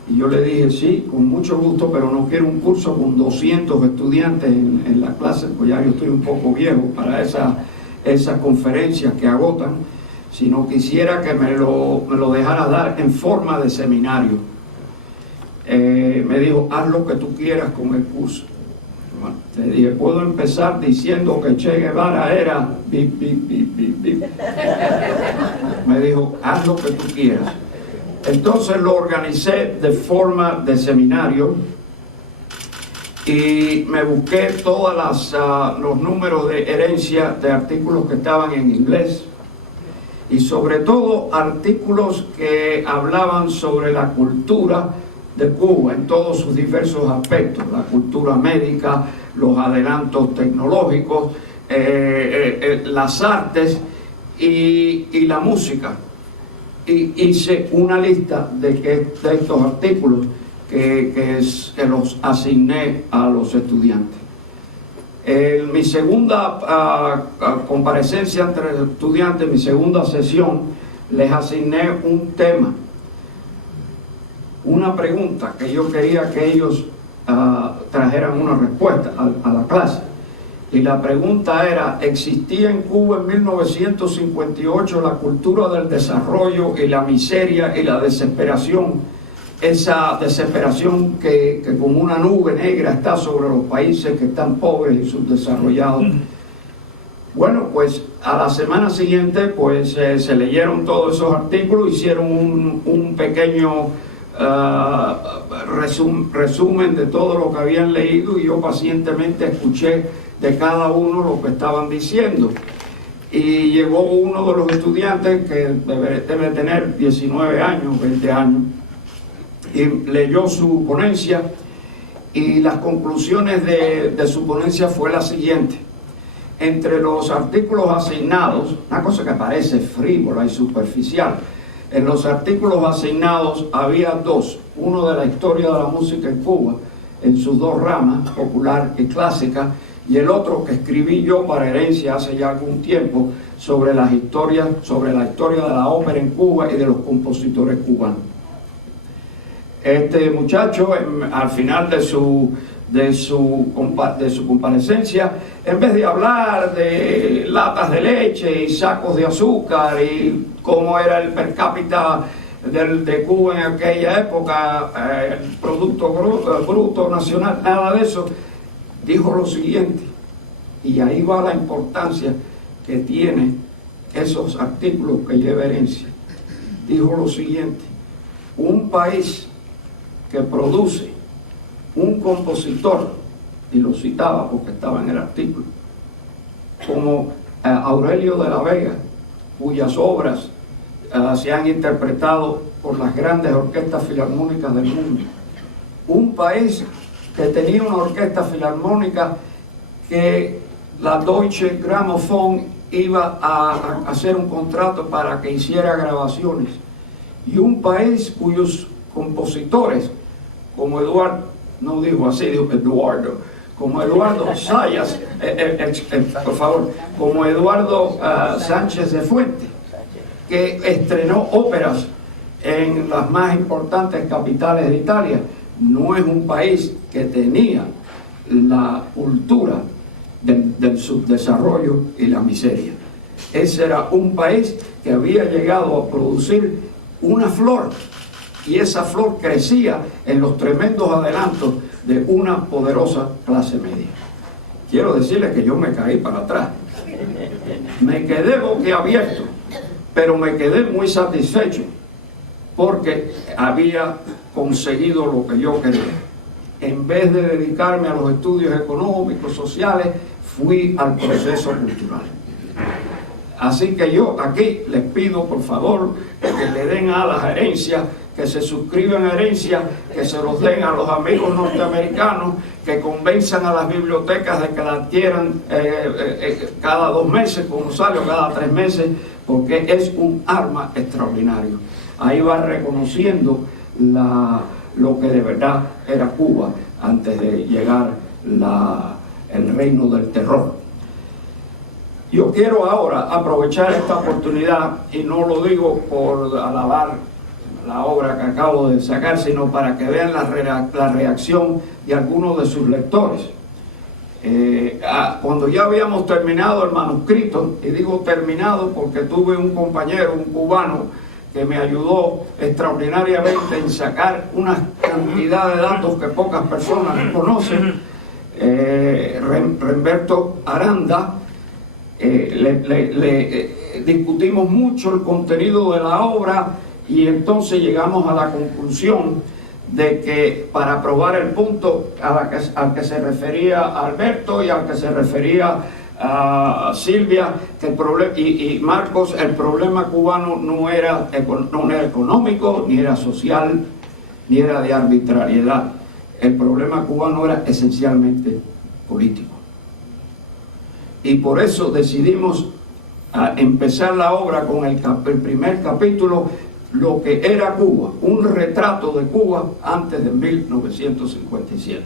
Y yo le dije: sí, con mucho gusto, pero no quiero un curso con 200 estudiantes en la clase, pues ya yo estoy un poco viejo para esas conferencias que agotan, sino quisiera que me lo dejara dar en forma de seminario. Me dijo: haz lo que tú quieras con el curso. Bueno, le dije: puedo empezar diciendo que Che Guevara era bip, bip, bip, bip, bip. Me dijo: haz lo que tú quieras. Entonces lo organicé de forma de seminario y me busqué todos los números de Herencia de artículos que estaban en inglés, y sobre todo artículos que hablaban sobre la cultura de Cuba en todos sus diversos aspectos: la cultura médica, los adelantos tecnológicos, las artes y la música. Y hice una lista de estos artículos que los asigné a los estudiantes. En mi segunda comparecencia entre los estudiantes, mi segunda sesión, les asigné un tema, una pregunta que yo quería que ellos trajeran una respuesta a la clase. Y la pregunta era: ¿existía en Cuba en 1958 la cultura del desarrollo y la miseria y la desesperación? Esa desesperación que como una nube negra está sobre los países que están pobres y subdesarrollados. Bueno, pues a la semana siguiente pues se leyeron todos esos artículos, hicieron un pequeño resumen de todo lo que habían leído, y yo pacientemente escuché de cada uno lo que estaban diciendo. Y llegó uno de los estudiantes que debe tener 19 años, 20 años, y leyó su ponencia, y las conclusiones de su ponencia fue la siguiente: entre los artículos asignados, una cosa que parece frívola y superficial, en los artículos asignados había dos: uno de la historia de la música en Cuba en sus dos ramas, popular y clásica, y el otro que escribí yo para Herencia hace ya algún tiempo sobre la historia de la ópera en Cuba y de los compositores cubanos. Este muchacho, al final de su comparecencia, en vez de hablar de latas de leche y sacos de azúcar y cómo era el per cápita de Cuba en aquella época, el Producto Bruto Nacional, nada de eso, dijo lo siguiente, y ahí va la importancia que tiene esos artículos que lleva Herencia. Dijo lo siguiente: un país que produce un compositor, y lo citaba porque estaba en el artículo, como Aurelio de la Vega, cuyas obras se han interpretado por las grandes orquestas filarmónicas del mundo. Un país que tenía una orquesta filarmónica que la Deutsche Grammophon iba a hacer un contrato para que hiciera grabaciones. Y un país cuyos compositores, como Eduardo, no dijo así, dijo Eduardo, como Eduardo Sayas, por favor, como Eduardo Sánchez de Fuente, que estrenó óperas en las más importantes capitales de Italia. No es un país que tenía la cultura del subdesarrollo y la miseria. Ese era un país que había llegado a producir una flor, y esa flor crecía en los tremendos adelantos de una poderosa clase media. Quiero decirles que yo me caí para atrás. Me quedé boquiabierto, pero me quedé muy satisfecho porque había conseguido lo que yo quería. En vez de dedicarme a los estudios económicos, sociales, fui al proceso cultural. Así que yo aquí les pido, por favor, que le den a las herencias, que se suscriban a herencias, que se los den a los amigos norteamericanos, que convenzan a las bibliotecas de que la adquieran cada 2 meses, como sale, o cada 3 meses, porque es un arma extraordinario. Ahí va reconociendo lo que de verdad era Cuba antes de llegar el reino del terror. Yo quiero ahora aprovechar esta oportunidad, y no lo digo por alabar la obra que acabo de sacar, sino para que vean la reacción de algunos de sus lectores. Cuando ya habíamos terminado el manuscrito, y digo terminado porque tuve un compañero, un cubano, que me ayudó extraordinariamente en sacar una cantidad de datos que pocas personas conocen, Remberto Aranda. Discutimos mucho el contenido de la obra, y entonces llegamos a la conclusión de que para probar el punto al que se refería Alberto y al que se refería Silvia, que y Marcos, el problema cubano no era económico, ni era social, ni era de arbitrariedad. El problema cubano era esencialmente político. Y por eso decidimos empezar la obra con el primer capítulo, lo que era Cuba, un retrato de Cuba antes de 1957.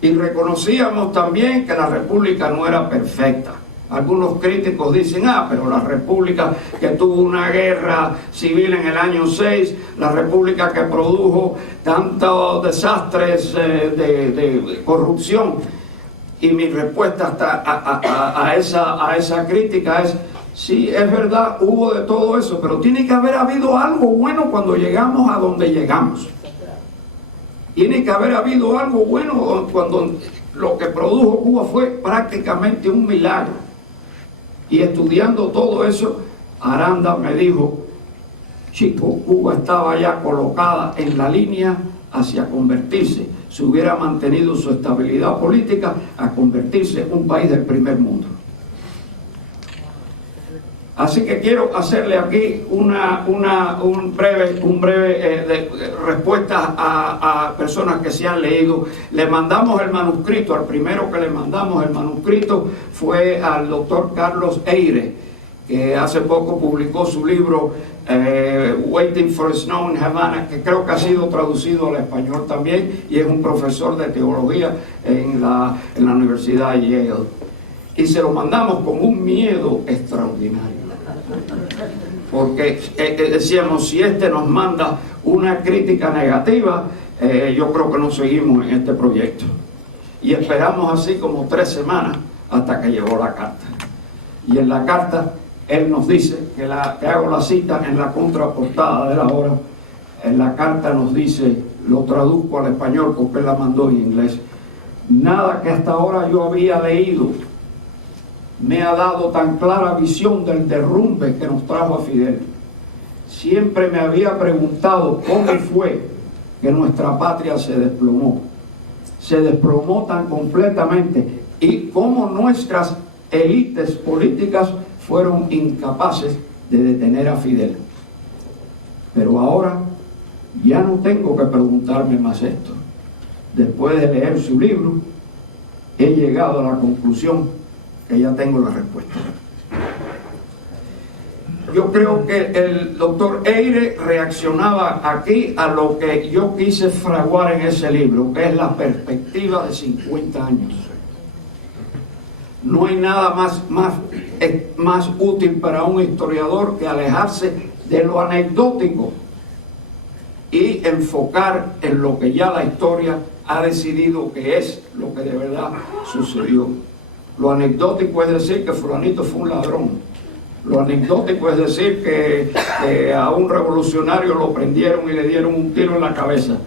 Y reconocíamos también que la república no era perfecta. Algunos críticos dicen, pero la república que tuvo una guerra civil en el año 6, la república que produjo tantos desastres de corrupción. Y mi respuesta a esa crítica es, sí, es verdad, hubo de todo eso, pero tiene que haber habido algo bueno cuando llegamos a donde llegamos. Tiene que haber habido algo bueno cuando lo que produjo Cuba fue prácticamente un milagro. Y estudiando todo eso, Aranda me dijo, chico, Cuba estaba ya colocada en la línea hacia convertirse, si hubiera mantenido su estabilidad política, a convertirse en un país del primer mundo. Así que quiero hacerle aquí un breve respuesta a personas que se han leído. Le mandamos el manuscrito, al primero que le mandamos el manuscrito fue al doctor Carlos Eire, que hace poco publicó su libro Waiting for Snow in Havana, que creo que ha sido traducido al español también, y es un profesor de teología en la Universidad de Yale. Y se lo mandamos con un miedo extraordinario, porque decíamos, si nos manda una crítica negativa, yo creo que no seguimos en este proyecto. Y esperamos así como 3 semanas hasta que llegó la carta. Y en la carta él nos dice, que hago la cita en la contraportada de la obra, en la carta nos dice, lo traduzco al español porque él la mandó en inglés: nada que hasta ahora yo había leído me ha dado tan clara visión del derrumbe que nos trajo a Fidel. Siempre me había preguntado cómo fue que nuestra patria se desplomó tan completamente, y cómo nuestras élites políticas fueron incapaces de detener a Fidel. Pero ahora ya no tengo que preguntarme más esto. Después de leer su libro, he llegado a la conclusión que ya tengo la respuesta. yo creo que el doctor Eyre reaccionaba aquí a lo que yo quise fraguar en ese libro, que es la perspectiva de 50 años. No hay nada más útil para un historiador que alejarse de lo anecdótico y enfocar en lo que ya la historia ha decidido que es lo que de verdad sucedió. Lo anecdótico es decir que fulanito fue un ladrón. Lo anecdótico es decir que a un revolucionario lo prendieron y le dieron un tiro en la cabeza.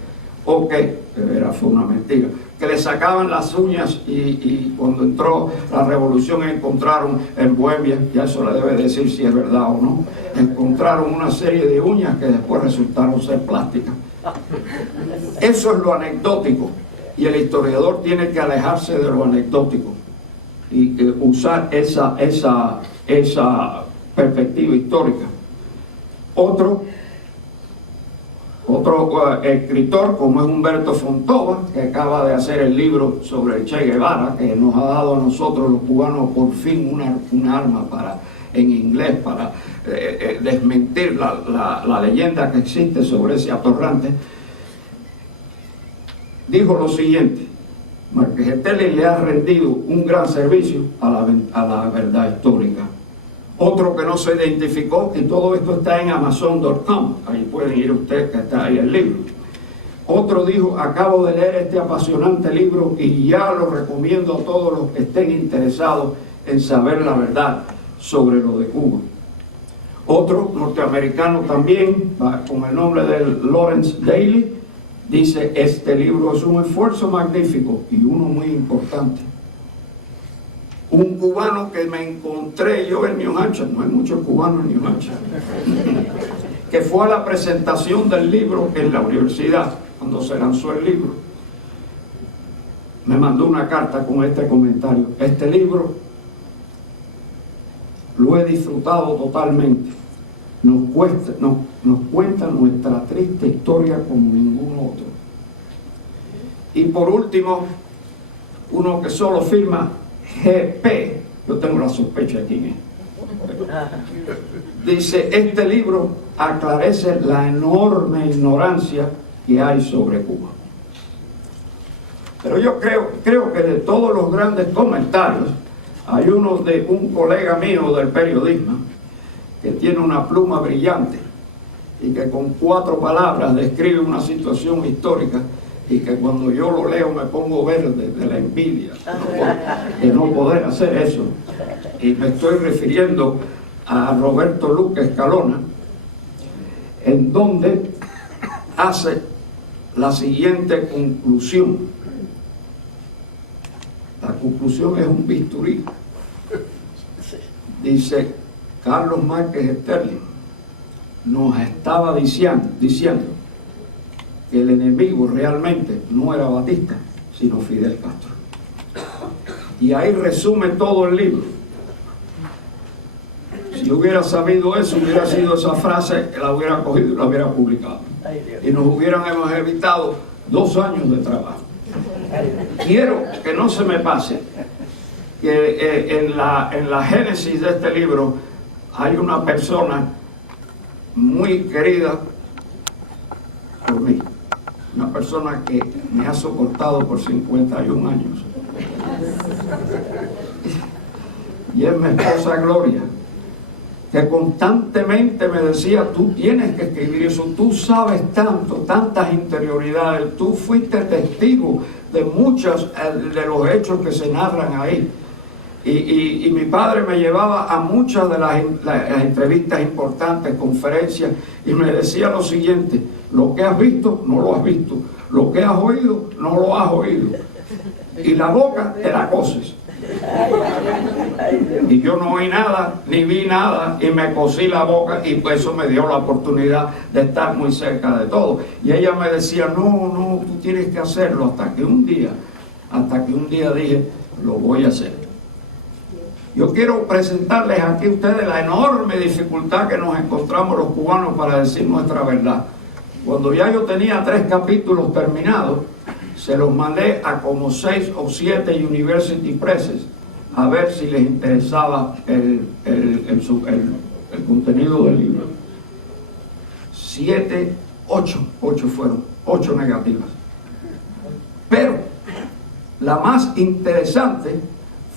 O que, de veras, fue una mentira. Que le sacaban las uñas y cuando entró la revolución encontraron en Bohemia, ya eso le debe decir si es verdad o no, encontraron una serie de uñas que después resultaron ser plásticas. Eso es lo anecdótico, y el historiador tiene que alejarse de lo anecdótico y usar esa perspectiva histórica. Otro escritor, como es Humberto Fontova, que acaba de hacer el libro sobre el Che Guevara, que nos ha dado a nosotros los cubanos por fin una arma en inglés para desmentir la leyenda que existe sobre ese atorrante, dijo lo siguiente: Marquesetelli le ha rendido un gran servicio a la verdad histórica. Otro que no se identificó, y todo esto está en Amazon.com, ahí pueden ir ustedes, que está ahí el libro. Otro dijo: acabo de leer este apasionante libro y ya lo recomiendo a todos los que estén interesados en saber la verdad sobre lo de Cuba. Otro norteamericano también, con el nombre de Lawrence Daly, dice: este libro es un esfuerzo magnífico y uno muy importante. Un cubano que me encontré yo en New Hampshire, no hay muchos cubanos en New Hampshire, que fue a la presentación del libro en la universidad, cuando se lanzó el libro, me mandó una carta con este comentario: este libro lo he disfrutado totalmente, nos cuenta nuestra triste historia como ningún otro. Y por último, uno que solo firma GP, yo tengo la sospecha de quién es, dice: este libro aclarece la enorme ignorancia que hay sobre Cuba. Pero yo creo que de todos los grandes comentarios, hay uno de un colega mío del periodismo que tiene una pluma brillante y que con 4 palabras describe una situación histórica, y que cuando yo lo leo me pongo verde de la envidia de no poder hacer eso. Y me estoy refiriendo a Roberto Luque Escalona, en donde hace la siguiente conclusión. La conclusión es un bisturí. Dice: Carlos Márquez Sterling nos estaba diciendo que el enemigo realmente no era Batista, sino Fidel Castro. Y ahí resume todo el libro. Si hubiera sabido eso, hubiera sido esa frase, la hubiera cogido y la hubiera publicado. Y nos hubiéramos evitado 2 años de trabajo. Quiero que no se me pase que en la génesis de este libro hay una persona muy querida por mí, una persona que me ha soportado por 51 años, y es mi esposa Gloria, que constantemente me decía: tú tienes que escribir eso, tú sabes tanto, tantas interioridades, tú fuiste testigo de muchos de los hechos que se narran ahí. Y mi padre me llevaba a muchas de las entrevistas importantes, conferencias, y me decía lo siguiente: lo que has visto, no lo has visto; lo que has oído, no lo has oído; y la boca te la coses. Y yo no oí nada, ni vi nada, y me cosí la boca, y pues eso me dio la oportunidad de estar muy cerca de todo. Y ella me decía: no, tú tienes que hacerlo, hasta que un día dije: lo voy a hacer. Yo quiero presentarles aquí a ustedes la enorme dificultad que nos encontramos los cubanos para decir nuestra verdad. Cuando ya yo tenía 3 capítulos terminados, se los mandé a como 6 o 7 university presses a ver si les interesaba el el contenido del libro. 8 fueron, 8 negativas. Pero la más interesante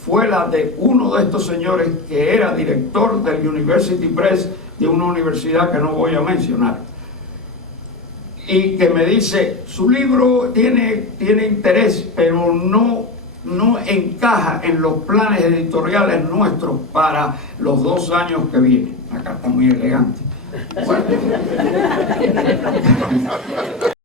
fue la de uno de estos señores que era director del University Press de una universidad que no voy a mencionar, y que me dice: su libro tiene interés, pero no encaja en los planes editoriales nuestros para los 2 años que vienen. Acá está muy elegante. Bueno.